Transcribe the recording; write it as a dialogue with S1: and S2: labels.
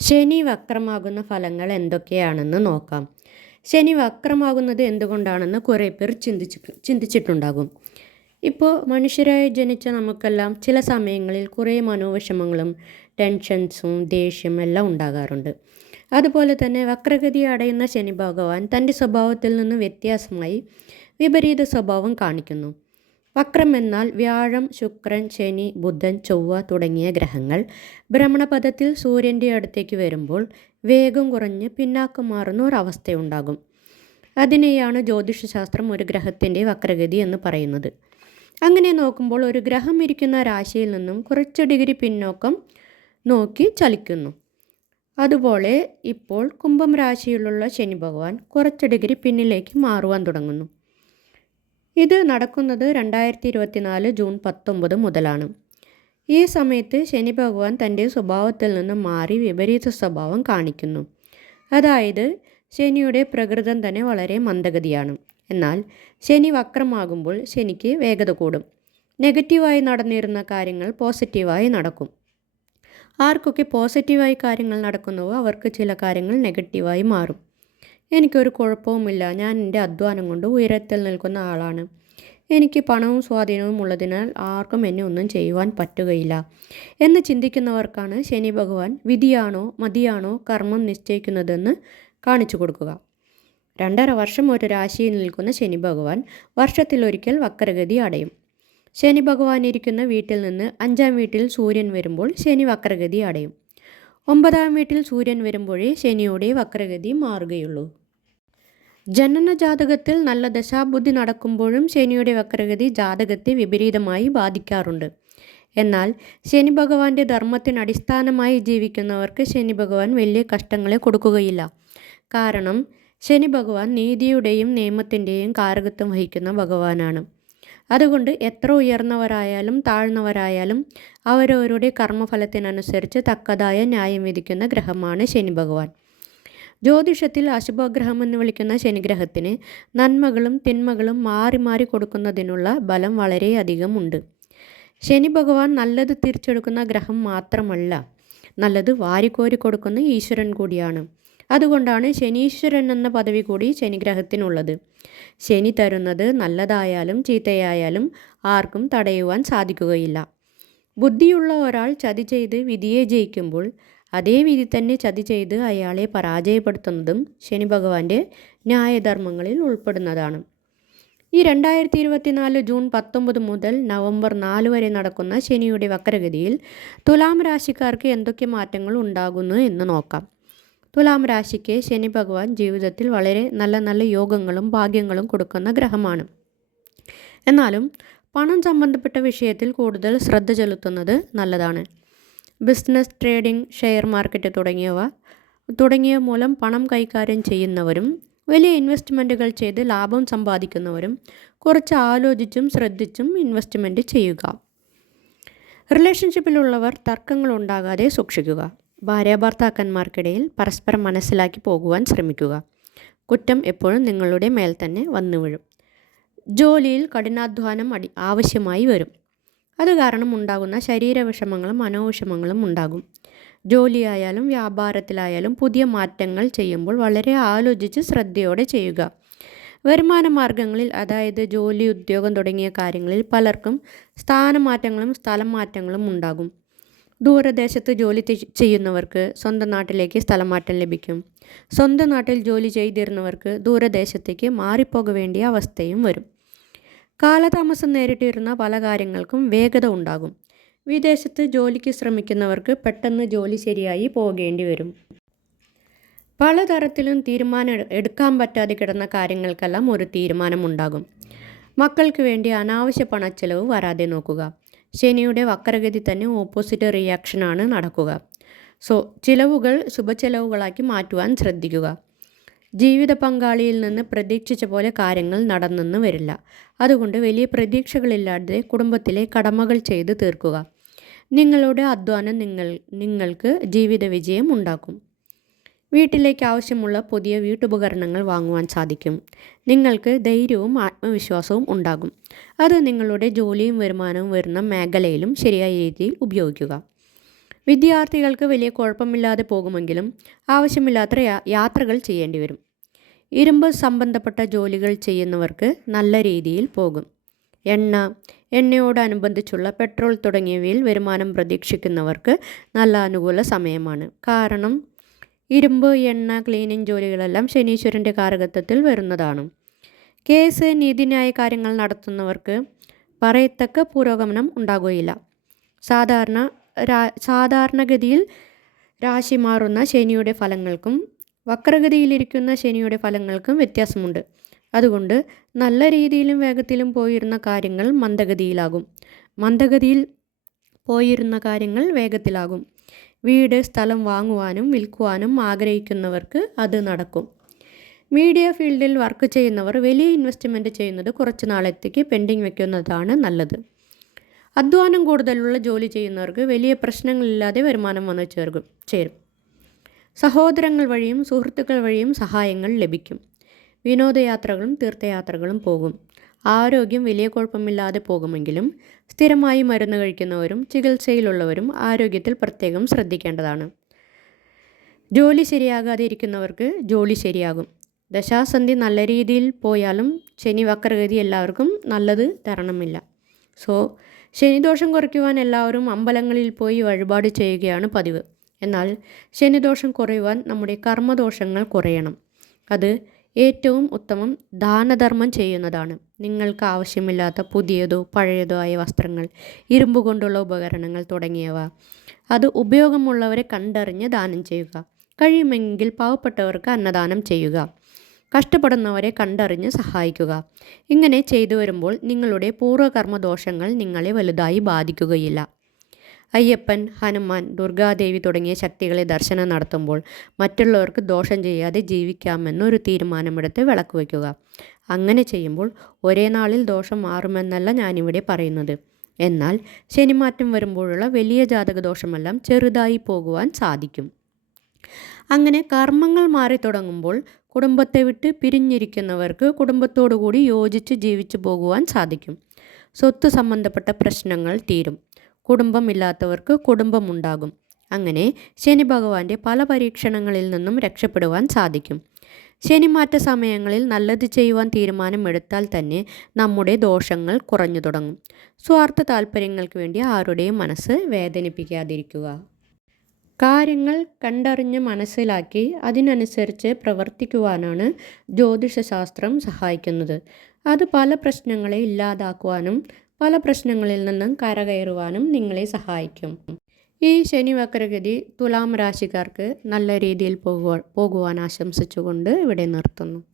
S1: ശനി വക്രമാകുന്ന ഫലങ്ങൾ എന്തൊക്കെയാണെന്ന് നോക്കാം. ശനി വക്രമാകുന്നത് എന്തുകൊണ്ടാണെന്ന് കുറേ പേർ ചിന്തിച്ച് ചിന്തിച്ചിട്ടുണ്ടാകും. ഇപ്പോൾ മനുഷ്യരായി ജനിച്ച നമുക്കെല്ലാം ചില സമയങ്ങളിൽ കുറേ മനോവിഷമങ്ങളും ടെൻഷൻസും ദേഷ്യം എല്ലാം ഉണ്ടാകാറുണ്ട്. അതുപോലെ തന്നെ വക്രഗതി അടയുന്ന ശനി ഭഗവാൻ തന്റെ സ്വഭാവത്തിൽ നിന്ന് വ്യത്യാസമായി വിപരീത സ്വഭാവം കാണിക്കുന്നു. വക്രം എന്നാൽ വ്യാഴം ശുക്രൻ ശനി ബുധൻ ചൊവ്വ തുടങ്ങിയ ഗ്രഹങ്ങൾ. ഭ്രമണപഥത്തിൽ സൂര്യന്റെ അടുത്തേക്ക് വരുമ്പോൾ വേഗം കുറഞ്ഞ് പിന്നാക്കം മാറുന്ന ഒരവസ്ഥയുണ്ടാകും അതിനെയാണ് ജ്യോതിഷശാസ്ത്രം ഒരു ഗ്രഹത്തിന്റെ വക്രഗതി എന്ന് പറയുന്നത്. അങ്ങനെ നോക്കുമ്പോൾ ഒരു ഗ്രഹം ഇരിക്കുന്ന രാശിയിൽ നിന്നും കുറച്ച് ഡിഗ്രി പിന്നോക്കം നോക്കി ചലിക്കുന്നു. അതുപോലെ ഇപ്പോൾ കുംഭം രാശിയിലുള്ള ശനി ഭഗവാൻ കുറച്ച് ഡിഗ്രി പിന്നിലേക്ക് മാറുവാൻ തുടങ്ങുന്നു. ഇത് നടക്കുന്നത് രണ്ടായിരത്തി ഇരുപത്തിനാല് ജൂൺ പത്തൊമ്പത് മുതലാണ്. ഈ സമയത്ത് ശനി ഭഗവാൻ തന്റെ സ്വഭാവത്തിൽ നിന്ന് മാറി വിപരീത സ്വഭാവം കാണിക്കുന്നു. അതായത് ശനിയുടെ പ്രകൃതം തന്നെ വളരെ മന്ദഗതിയാണ്. എന്നാൽ ശനി വക്രമാകുമ്പോൾ ശനിക്ക് വേഗത കൂടും. നെഗറ്റീവായി നടന്നിരുന്ന കാര്യങ്ങൾ പോസിറ്റീവായി നടക്കും. ആർക്കൊക്കെ പോസിറ്റീവായി കാര്യങ്ങൾ നടക്കുന്നുവോ അവർക്ക് ചില കാര്യങ്ങൾ നെഗറ്റീവായി മാറും. എനിക്കൊരു കുഴപ്പവുമില്ല. ഞാൻ എന്റെ അധ്വാനം കൊണ്ട് ഉയരത്തിൽ നിൽക്കുന്ന ആളാണ്. എനിക്ക് പണവും സ്വാധീനവും ഉള്ളതിനാൽ ആർക്കും എന്നെ ഒന്നും ചെയ്യുവാൻ പറ്റുകയില്ല. എന്ന് ചിന്തിക്കുന്നവർക്കാണ് ശനി ഭഗവാൻ വിധിയാണോ മതിയാണോ കർമ്മം നിശ്ചയിക്കുന്നതെന്ന് കാണിച്ചു കൊടുക്കുക. രണ്ടര വർഷം ഒരു രാശിയിൽ നിൽക്കുന്ന ശനി ഭഗവാൻ വർഷത്തിലൊരിക്കൽ വക്രഗതി അടയും. ശനി ഭഗവാൻ ഇരിക്കുന്ന വീട്ടിൽ നിന്ന് അഞ്ചാം വീട്ടിൽ സൂര്യൻ വരുമ്പോൾ ശനി വക്രഗതി അടയും. ഒമ്പതാം വീട്ടിൽ സൂര്യൻ വരുമ്പോഴേ ശനിയുടെ വക്രഗതി മാറുകയുള്ളൂ. ജനന ജാതകത്തിൽ നല്ല ദശാബുദ്ധി നടക്കുമ്പോഴും ശനിയുടെ വക്രഗതി ജാതകത്തെ വിപരീതമായി ബാധിക്കാറുണ്ട്. എന്നാൽ ശനി ഭഗവാന്റെ ധർമ്മത്തിന് അടിസ്ഥാനമായി ജീവിക്കുന്നവർക്ക് ശനി ഭഗവാൻ വലിയ കഷ്ടങ്ങളെ കൊടുക്കുകയില്ല. കാരണം ശനി ഭഗവാൻ നീതിയുടെയും നിയമത്തിന്റെയും കാരകത്വം വഹിക്കുന്ന ഭഗവാനാണ്. അതുകൊണ്ട് എത്ര ഉയർന്നവരായാലും താഴ്ന്നവരായാലും അവരവരുടെ കർമ്മഫലത്തിനനുസരിച്ച് തക്കതായ ന്യായം വിധിക്കുന്ന ഗ്രഹമാണ് ശനി ഭഗവാൻ. ജ്യോതിഷത്തിൽ അശുഭഗ്രഹം എന്ന് വിളിക്കുന്ന ശനിഗ്രഹത്തിന് നന്മകളും തിന്മകളും മാറി മാറി കൊടുക്കുന്നതിനുള്ള ബലം വളരെയധികം ഉണ്ട്. ശനി ഭഗവാൻ നല്ലത് തിരിച്ചെടുക്കുന്ന ഗ്രഹം മാത്രമല്ല നല്ലത് വാരിക്കോരി കൊടുക്കുന്ന ഈശ്വരൻ കൂടിയാണ്. അതുകൊണ്ടാണ് ശനീശ്വരൻ എന്ന പദവി കൂടി ശനിഗ്രഹത്തിനുള്ളത്. ശനി തരുന്നത് നല്ലതായാലും ചീത്തയായാലും ആർക്കും തടയുവാൻ സാധിക്കുകയില്ല. ബുദ്ധിയുള്ള ഒരാൾ ചതി ചെയ്ത് വിധിയെ ജയിക്കുമ്പോൾ അതേ വിധി തന്നെ ചതി ചെയ്ത് അയാളെ പരാജയപ്പെടുത്തുന്നതും ശനി ഭഗവാന്റെ ന്യായധർമ്മങ്ങളിൽ ഉൾപ്പെടുന്നതാണ്. ഈ രണ്ടായിരത്തി ഇരുപത്തിനാല് ജൂൺ പത്തൊമ്പത് മുതൽ നവംബർ നാല് വരെ നടക്കുന്ന ശനിയുടെ വക്രഗതിയിൽ തുലാം രാശിക്കാർക്ക് എന്തൊക്കെ മാറ്റങ്ങൾ ഉണ്ടാകുന്നു എന്ന് നോക്കാം. തുലാം രാശിക്ക് ശനി ഭഗവാൻ ജീവിതത്തിൽ വളരെ നല്ല നല്ല യോഗങ്ങളും ഭാഗ്യങ്ങളും കൊടുക്കുന്ന ഗ്രഹമാണ്. എന്നാലും പണം സംബന്ധപ്പെട്ട വിഷയത്തിൽ കൂടുതൽ ശ്രദ്ധ ചെലുത്തുന്നത് നല്ലതാണ്. ബിസിനസ് ട്രേഡിംഗ് ഷെയർ മാർക്കറ്റ് തുടങ്ങിയവ തുടങ്ങിയ മൂലം പണം കൈകാര്യം ചെയ്യുന്നവരും വലിയ ഇൻവെസ്റ്റ്മെന്റുകൾ ചെയ്ത് ലാഭം സമ്പാദിക്കുന്നവരും കുറച്ച് ആലോചിച്ചും ശ്രദ്ധിച്ചും ഇൻവെസ്റ്റ്മെന്റ് ചെയ്യുക. റിലേഷൻഷിപ്പിലുള്ളവർ തർക്കങ്ങൾ ഉണ്ടാകാതെ സൂക്ഷിക്കുക. ഭാര്യാഭർത്താക്കന്മാർക്കിടയിൽ പരസ്പരം മനസ്സിലാക്കി പോകുവാൻ ശ്രമിക്കുക. കുറ്റം എപ്പോഴും നിങ്ങളുടെ മേൽ തന്നെ വന്നു വീഴും ജോലിയിൽ കഠിനാധ്വാനം അടി ആവശ്യമായി വരും. അത് കാരണം ഉണ്ടാകുന്ന ശരീരവിഷമങ്ങളും മനോവിഷമങ്ങളും ഉണ്ടാകും. ജോലിയായാലും വ്യാപാരത്തിലായാലും പുതിയ മാറ്റങ്ങൾ ചെയ്യുമ്പോൾ വളരെ ആലോചിച്ച് ശ്രദ്ധയോടെ ചെയ്യുക. വരുമാന മാർഗങ്ങളിൽ അതായത് ജോലി ഉദ്യോഗം തുടങ്ങിയ കാര്യങ്ങളിൽ പലർക്കും സ്ഥാനമാറ്റങ്ങളും സ്ഥലം മാറ്റങ്ങളും ഉണ്ടാകും. ദൂരദേശത്ത് ജോലി ചെയ്യുന്നവർക്ക് സ്വന്തം നാട്ടിലേക്ക് സ്ഥലമാറ്റം ലഭിക്കും. സ്വന്തം നാട്ടിൽ ജോലി ചെയ്തിരുന്നവർക്ക് ദൂരദേശത്തേക്ക് മാറിപ്പോകവേണ്ടിയ അവസ്ഥയും വരും. കാലതാമസം നേരിട്ടിരുന്ന പല കാര്യങ്ങൾക്കും വേഗത ഉണ്ടാകും. വിദേശത്ത് ജോലിക്ക് ശ്രമിക്കുന്നവർക്ക് പെട്ടെന്ന് ജോലി ശരിയായി പോകേണ്ടി വരും. പലതരത്തിലും തീരുമാനം എടുക്കാൻ പറ്റാതെ കിടന്ന കാര്യങ്ങൾക്കെല്ലാം ഒരു തീരുമാനമുണ്ടാകും മക്കൾക്ക് വേണ്ടി അനാവശ്യ പണച്ചെലവ് വരാതെ നോക്കുക. ശനിയുടെ വക്രഗതി തന്നെ ഓപ്പോസിറ്റ് റിയാക്ഷനാണ് നടക്കുക. സോ ചിലവുകൾ ശുഭചെലവുകളാക്കി മാറ്റുവാൻ ശ്രദ്ധിക്കുക. ജീവിത പങ്കാളിയിൽ നിന്ന് പ്രതീക്ഷിച്ച പോലെ കാര്യങ്ങൾ നടന്നെന്ന് വരില്ല. അതുകൊണ്ട് വലിയ പ്രതീക്ഷകളില്ലാതെ കുടുംബത്തിലെ കടമകൾ ചെയ്ത് തീർക്കുക. നിങ്ങളുടെ അധ്വാനം നിങ്ങൾ നിങ്ങൾക്ക് ജീവിത വിജയം ഉണ്ടാക്കും. വീട്ടിലേക്ക് ആവശ്യമുള്ള പുതിയ വീട്ടുപകരണങ്ങൾ വാങ്ങുവാൻ സാധിക്കും. നിങ്ങൾക്ക് ധൈര്യവും ആത്മവിശ്വാസവും ഉണ്ടാകും. അത് നിങ്ങളുടെ ജോലിയും വരുമാനവും വരുന്ന മേഖലയിലും ശരിയായ രീതിയിൽ ഉപയോഗിക്കുക. വിദ്യാർത്ഥികൾക്ക് വലിയ കുഴപ്പമില്ലാതെ പോകുമെങ്കിലും ആവശ്യമില്ലാത്ത യാത്രകൾ ചെയ്യേണ്ടി വരും. ഇരുമ്പ് സംബന്ധപ്പെട്ട ജോലികൾ ചെയ്യുന്നവർക്ക് നല്ല രീതിയിൽ പോകും. എണ്ണ എണ്ണയോടനുബന്ധിച്ചുള്ള പെട്രോൾ തുടങ്ങിയവയിൽ വരുമാനം പ്രതീക്ഷിക്കുന്നവർക്ക് നല്ല അനുകൂല സമയമാണ്. കാരണം ഇരുമ്പ് എണ്ണ ക്ലീനിങ് ജോലികളെല്ലാം ശനീശ്വരന്റെ കാരകത്വത്തിൽ വരുന്നതാണ്. കേസ് നീതിന്യായ കാര്യങ്ങൾ നടത്തുന്നവർക്ക് പറയത്തക്ക പുരോഗമനം ഉണ്ടാകുകയില്ല. സാധാരണ സാധാരണഗതിയിൽ രാശി മാറുന്ന ശനിയുടെ ഫലങ്ങൾക്കും വക്രഗതിയിലിരിക്കുന്ന ശനിയുടെ ഫലങ്ങൾക്കും വ്യത്യാസമുണ്ട്. അതുകൊണ്ട് നല്ല രീതിയിലും വേഗത്തിലും പോയിരുന്ന കാര്യങ്ങൾ മന്ദഗതിയിലാകും. മന്ദഗതിയിൽ പോയിരുന്ന കാര്യങ്ങൾ വേഗത്തിലാകും. വീട് സ്ഥലം വാങ്ങുവാനും വിൽക്കുവാനും ആഗ്രഹിക്കുന്നവർക്ക് അത് നടക്കും. മീഡിയ ഫീൽഡിൽ വർക്ക് ചെയ്യുന്നവർ വലിയ ഇൻവെസ്റ്റ്മെന്റ് ചെയ്യുന്നത് കുറച്ച് നാളത്തേക്ക് പെൻഡിങ് വെക്കുന്നതാണ് നല്ലത്. അധ്വാനം കൂടുതലുള്ള ജോലി ചെയ്യുന്നവർക്ക് വലിയ പ്രശ്നങ്ങളില്ലാതെ വരുമാനം വന്നു ചേർക്കും ചേരും. സഹോദരങ്ങൾ വഴിയും സുഹൃത്തുക്കൾ വഴിയും സഹായങ്ങൾ ലഭിക്കും. വിനോദയാത്രകളും തീർത്ഥയാത്രകളും പോകും. ആരോഗ്യം വലിയ കുഴപ്പമില്ലാതെ പോകുമെങ്കിലും സ്ഥിരമായി മരുന്ന് കഴിക്കുന്നവരും ചികിത്സയിലുള്ളവരും ആരോഗ്യത്തിൽ പ്രത്യേകം ശ്രദ്ധിക്കേണ്ടതാണ്. ജോലി ശരിയാകാതെ ഇരിക്കുന്നവർക്ക് ജോലി ശരിയാകും. ദശാസന്ധി നല്ല രീതിയിൽ പോയാലും ശനി വക്രഗതി എല്ലാവർക്കും നല്ലത് തരണമില്ല സോ ശനിദോഷം കുറയ്ക്കുവാൻ എല്ലാവരും അമ്പലങ്ങളിൽ പോയി വഴിപാട് ചെയ്യുകയാണ് പതിവ്. എന്നാൽ ശനിദോഷം കുറയുവാൻ നമ്മുടെ കർമ്മദോഷങ്ങൾ കുറയണം. അത് ഏറ്റവും ഉത്തമം ദാനധർമ്മം ചെയ്യുന്നതാണ്. നിങ്ങൾക്ക് ആവശ്യമില്ലാത്ത പുതിയതോ പഴയതോ ആയ വസ്ത്രങ്ങൾ ഇരുമ്പ് കൊണ്ടുള്ള ഉപകരണങ്ങൾ തുടങ്ങിയവ. അത് ഉപയോഗമുള്ളവരെ കണ്ടറിഞ്ഞ് ദാനം ചെയ്യുക. കഴിയുമെങ്കിൽ പാവപ്പെട്ടവർക്ക് അന്നദാനം ചെയ്യുക. കഷ്ടപ്പെടുന്നവരെ കണ്ടറിഞ്ഞ് സഹായിക്കുക. ഇങ്ങനെ ചെയ്തു വരുമ്പോൾ നിങ്ങളുടെ പൂർവകർമ്മ ദോഷങ്ങൾ നിങ്ങളെ വലുതായി ബാധിക്കുകയില്ല. അയ്യപ്പൻ ഹനുമാൻ ദുർഗാദേവി തുടങ്ങിയ ശക്തികളെ ദർശനം നടത്തുമ്പോൾ മറ്റുള്ളവർക്ക് ദോഷം ചെയ്യാതെ ജീവിക്കാമെന്നൊരു തീരുമാനമെടുത്ത് വിളക്ക് വയ്ക്കുക. അങ്ങനെ ചെയ്യുമ്പോൾ ഒരേ നാളിൽ ദോഷം മാറുമെന്നല്ല ഞാനിവിടെ പറയുന്നത്. എന്നാൽ ശനിമാറ്റം വരുമ്പോഴുള്ള വലിയ ജാതക ദോഷമെല്ലാം ചെറുതായി പോകുവാൻ സാധിക്കും. അങ്ങനെ കർമ്മങ്ങൾ മാറി തുടങ്ങുമ്പോൾ കുടുംബത്തെ വിട്ട് പിരിഞ്ഞിരിക്കുന്നവർക്ക് കുടുംബത്തോടു കൂടി യോജിച്ച് ജീവിച്ചു പോകുവാൻ സാധിക്കും. സ്വത്ത് സംബന്ധപ്പെട്ട പ്രശ്നങ്ങൾ തീരും. കുടുംബമില്ലാത്തവർക്ക് കുടുംബമുണ്ടാകും അങ്ങനെ ശനി ഭഗവാന്റെ പല പരീക്ഷണങ്ങളിൽ നിന്നും രക്ഷപ്പെടുവാൻ സാധിക്കും. ശനിമാറ്റ സമയങ്ങളിൽ നല്ലത് ചെയ്യുവാൻ തീരുമാനമെടുത്താൽ തന്നെ നമ്മുടെ ദോഷങ്ങൾ കുറഞ്ഞു തുടങ്ങും. സ്വാർത്ഥ താല്പര്യങ്ങൾക്ക് വേണ്ടി ആരുടെയും മനസ്സ് വേദനിപ്പിക്കാതിരിക്കുക. കാര്യങ്ങൾ കണ്ടറിഞ്ഞ് മനസ്സിലാക്കി അതിനനുസരിച്ച് പ്രവർത്തിക്കുവാനാണ് ജ്യോതിഷശാസ്ത്രം സഹായിക്കുന്നത്. അത് പല പ്രശ്നങ്ങളെ ഇല്ലാതാക്കുവാനും പല പ്രശ്നങ്ങളിൽ നിന്നും കരകയറുവാനും നിങ്ങളെ സഹായിക്കും. ഈ ശനി വക്രഗതി തുലാം രാശിക്കാർക്ക് നല്ല രീതിയിൽ പോകുവാൻ പോകുവാൻ ആശംസിച്ചുകൊണ്ട് ഇവിടെ നിർത്തുന്നു.